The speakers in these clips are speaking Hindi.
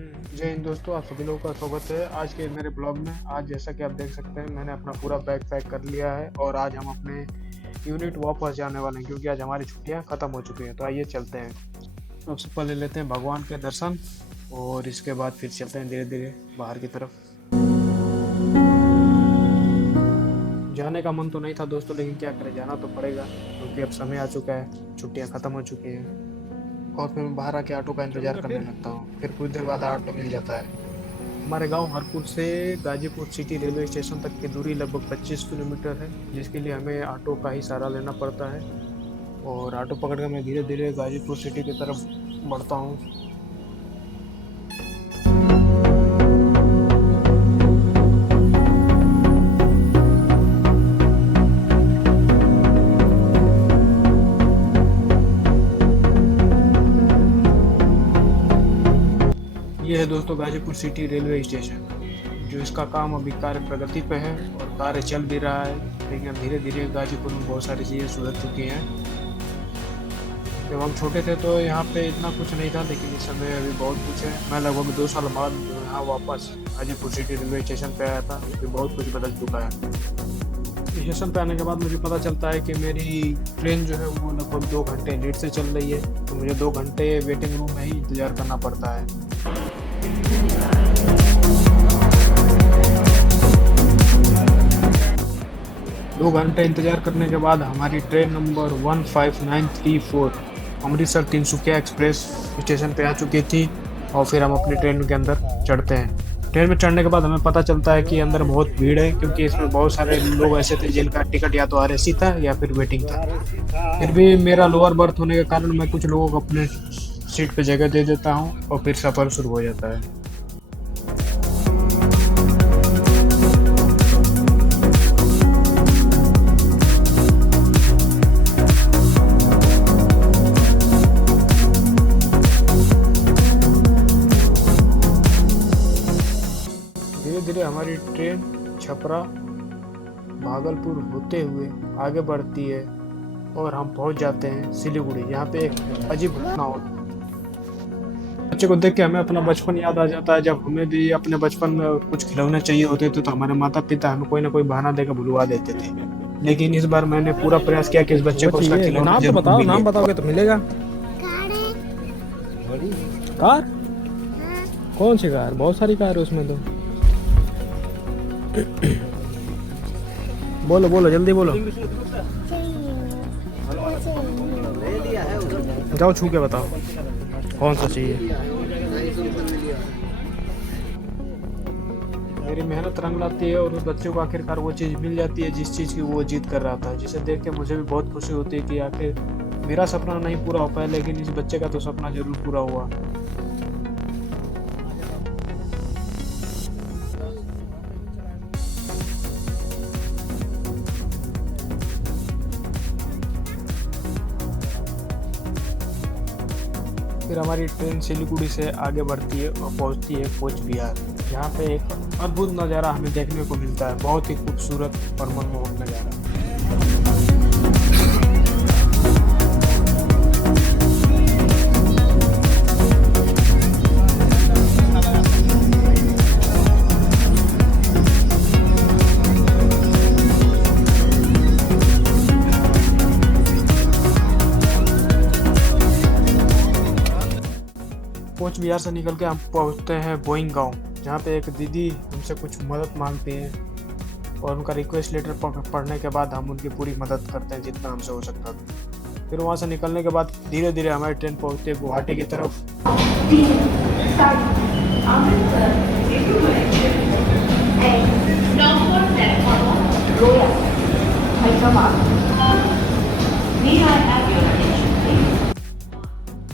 जय हिंद दोस्तों, आप सभी लोगों का स्वागत है आज के मेरे ब्लॉग में। आज जैसा कि आप देख सकते हैं, मैंने अपना पूरा बैग पैक कर लिया है और आज हम अपने यूनिट वापस जाने वाले हैं क्योंकि आज हमारी छुट्टियां खत्म हो चुकी हैं। तो आइए चलते हैं। सबसे पहले लेते हैं भगवान के दर्शन और इसके बाद फिर चलते हैं धीरे धीरे बाहर की तरफ। जाने का मन तो नहीं था दोस्तों, लेकिन क्या करें, जाना तो पड़ेगा क्योंकि अब समय आ चुका है, छुट्टियां खत्म हो चुकी हैं। और फिर मैं बाहर आके ऑटो का इंतजार करने लगता हूँ। फिर कुछ देर बाद ऑटो मिल जाता है। हमारे गांव हरपुर से गाजीपुर सिटी रेलवे स्टेशन तक की दूरी लगभग 25 किलोमीटर है, जिसके लिए हमें ऑटो का ही सहारा लेना पड़ता है। और ऑटो पकड़ कर मैं धीरे धीरे गाजीपुर सिटी की तरफ बढ़ता हूँ। ये है दोस्तों गाजीपुर सिटी रेलवे स्टेशन, जो इसका काम अभी कार्य प्रगति पे है और कार्य चल भी रहा है। लेकिन अब धीरे धीरे गाजीपुर में बहुत सारी चीज़ें सुधर चुकी हैं। जब हम छोटे थे तो यहाँ पे इतना कुछ नहीं था, लेकिन इस समय अभी बहुत कुछ है। मैं लगभग 2 साल बाद यहाँ वापस गाजीपुर सिटी रेलवे स्टेशन पे आया था, अभी बहुत कुछ बदल चुका है। स्टेशन पे आने के बाद मुझे पता चलता है कि मेरी ट्रेन जो है वो लगभग 2 घंटे लेट से चल रही है, तो मुझे 2 घंटे वेटिंग रूम में ही इंतज़ार करना पड़ता है। 2 घंटे इंतजार करने के बाद हमारी train number 15934 Amritsar Tinsukia express station पे आ चुकी थी। और फिर हम अपनी ट्रेन के अंदर चढ़ते हैं। ट्रेन में चढ़ने के बाद हमें पता चलता है कि अंदर बहुत भीड़ है, क्योंकि इसमें बहुत सारे लोग ऐसे थे जिनका टिकट या तो आरएसी था या फिर वेटिंग था। फिर भी मेरा लोअर बर्थ होने के कारण मैं कुछ लोगों को अपने सीट पे जगह दे देता हूँ और फिर सफ़र शुरू हो जाता है। धीरे धीरे हमारी ट्रेन छपरा भागलपुर होते हुए आगे बढ़ती है और हम पहुंच जाते हैं सिलीगुड़ी। यहाँ पे एक अजीब घटना होती है। बच्चे को देख के हमें अपना बचपन याद आ जाता है। जब हमें भी अपने बचपन में कुछ खिलौने चाहिए होते थे तो हमारे माता पिता हमें कोई ना कोई बहाना देकर भुलवा देते थे। लेकिन इस बार मैंने पूरा प्रयास किया कि इस बच्चे को उसका खिलौना नाम तो जरूर बताओ, मिले। नाम बताओगे तो मिलेगा। कार? कौन सी कार? बहुत सारी कार है उसमें तो। बोलो बोलो, जल्दी बोलो। जाओ छू के बताओ कौन सा चाहिए। मेरी मेहनत रंग लाती है और उस बच्चे को आखिरकार वो चीज़ मिल जाती है जिस चीज़ की वो जिद कर रहा था, जिसे देख के मुझे भी बहुत खुशी होती है कि आखिर मेरा सपना नहीं पूरा हो पाया, लेकिन इस बच्चे का तो सपना जरूर पूरा हुआ। फिर हमारी ट्रेन सिलीगुड़ी से आगे बढ़ती है और पहुंचती है कोच बिहार। यहाँ पे एक अद्भुत नज़ारा हमें देखने को मिलता है, बहुत ही खूबसूरत और मनमोहक नज़ारा। कोच बिहार से निकल के हम पहुंचते हैं बोइंग गांव, जहाँ पे एक दीदी हमसे कुछ मदद मांगती हैं और उनका रिक्वेस्ट लेटर पढ़ने के बाद हम उनकी पूरी मदद करते हैं जितना हमसे हो सकता था। फिर वहाँ से निकलने के बाद धीरे धीरे हमारी ट्रेन पहुंचती है गुवाहाटी की तरफ।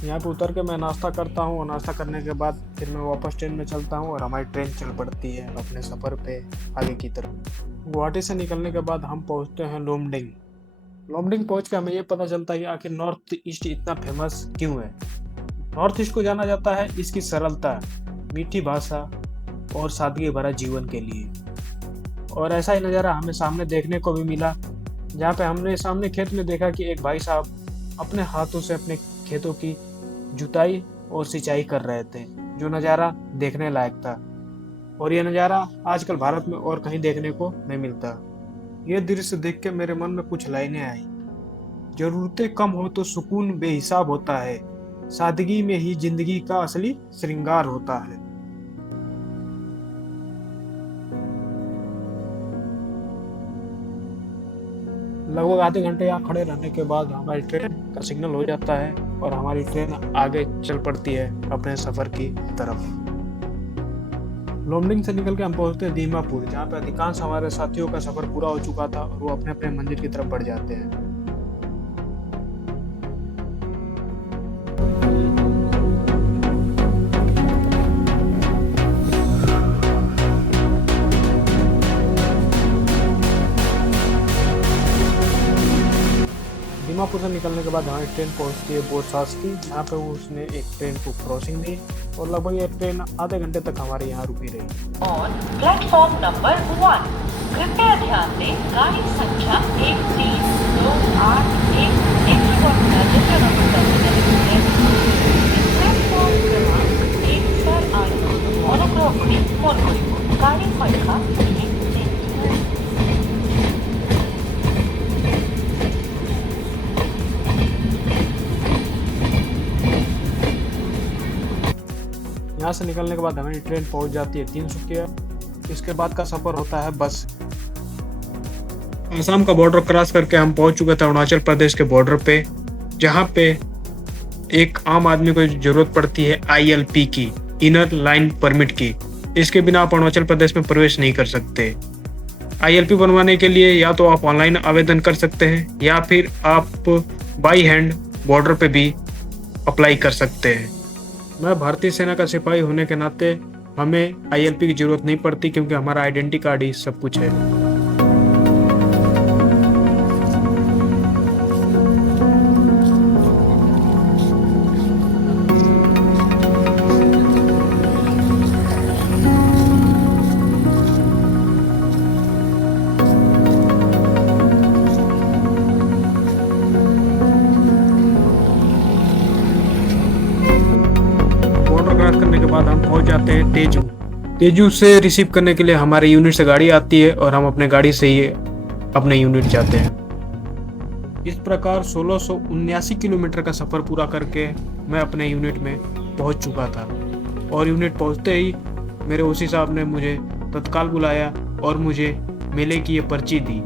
यहाँ पे उतर के मैं नाश्ता करता हूँ और नाश्ता करने के बाद फिर मैं वापस ट्रेन में चलता हूँ और हमारी ट्रेन चल पड़ती है अपने सफ़र पे आगे की तरफ। गुवाहाटी से निकलने के बाद हम पहुँचते हैं लोमडिंग। लोमडिंग पहुँच के हमें ये पता चलता है कि आखिर नॉर्थ ईस्ट इतना फेमस क्यों है। नॉर्थ ईस्ट को जाना जाता है इसकी सरलता, मीठी भाषा और सादगी भरा जीवन के लिए। और ऐसा ही नज़ारा हमें सामने देखने को भी मिला, जहाँ पे हमने सामने खेत में देखा कि एक भाई साहब अपने हाथों से अपने खेतों की जुताई और सिंचाई कर रहे थे। जो नज़ारा देखने लायक था, और यह नज़ारा आजकल भारत में और कहीं देखने को नहीं मिलता। यह दृश्य देख के मेरे मन में कुछ लाइनें आई। जरूरतें कम हो तो सुकून बेहिसाब होता है, सादगी में ही जिंदगी का असली श्रृंगार होता है। लगभग आधे घंटे यहाँ खड़े रहने के बाद हमारी ट्रेन का सिग्नल हो जाता है और हमारी ट्रेन आगे चल पड़ती है अपने सफर की तरफ। लोमडिंग से निकल के हम पहुंचते हैं दीमापुर, जहाँ पे अधिकांश हमारे साथियों का सफर पूरा हो चुका था और वो अपने अपने मंजिल की तरफ बढ़ जाते हैं। दीमापुर से निकलने के बाद हमारी ट्रेन पहुंचती है बोरसास्की, जहाँ पे उसने एक ट्रेन को क्रॉसिंग दी और लगभग ये ट्रेन आधे घंटे तक हमारे यहाँ रुकी रही। और प्लेटफॉर्म नंबर 1 कृपया ध्यान दें, गाड़ी संख्या 13281 प्लेटफॉर्म क्रमांक 1 पर आए अनुग्रह করে ফোন করুন। গাড়ির সংখ্যা 1 यहाँ से निकलने के बाद हमारी ट्रेन पहुंच जाती है तिनसुकिया। इसके बाद का सफर होता है बस। असम का बॉर्डर क्रॉस करके हम पहुंच चुके थे अरुणाचल प्रदेश के बॉर्डर पे, जहाँ पे एक आम आदमी को जरूरत पड़ती है ILP की, इनर लाइन परमिट की। इसके बिना आप अरुणाचल प्रदेश में प्रवेश नहीं कर सकते। ILP बनवाने के लिए या तो आप ऑनलाइन आवेदन कर सकते हैं या फिर आप बाई हैंड बॉर्डर पे भी अप्लाई कर सकते हैं। मैं भारतीय सेना का सिपाही होने के नाते हमें ILP की जरूरत नहीं पड़ती, क्योंकि हमारा आइडेंटिटी कार्ड ही सब कुछ है। करने के बाद हम पहुंच जाते हैं तेजू। तेजू से रिसीव करने के लिए हमारे यूनिट से गाड़ी आती है और हम अपने गाड़ी से ही अपने यूनिट जाते हैं। इस प्रकार 1679 किलोमीटर का सफर पूरा करके मैं अपने यूनिट में पहुंच चुका था, और यूनिट पहुंचते ही मेरे ओसी साहब ने मुझे तत्काल बुलाया और मुझे मेले की ये पर्ची दी।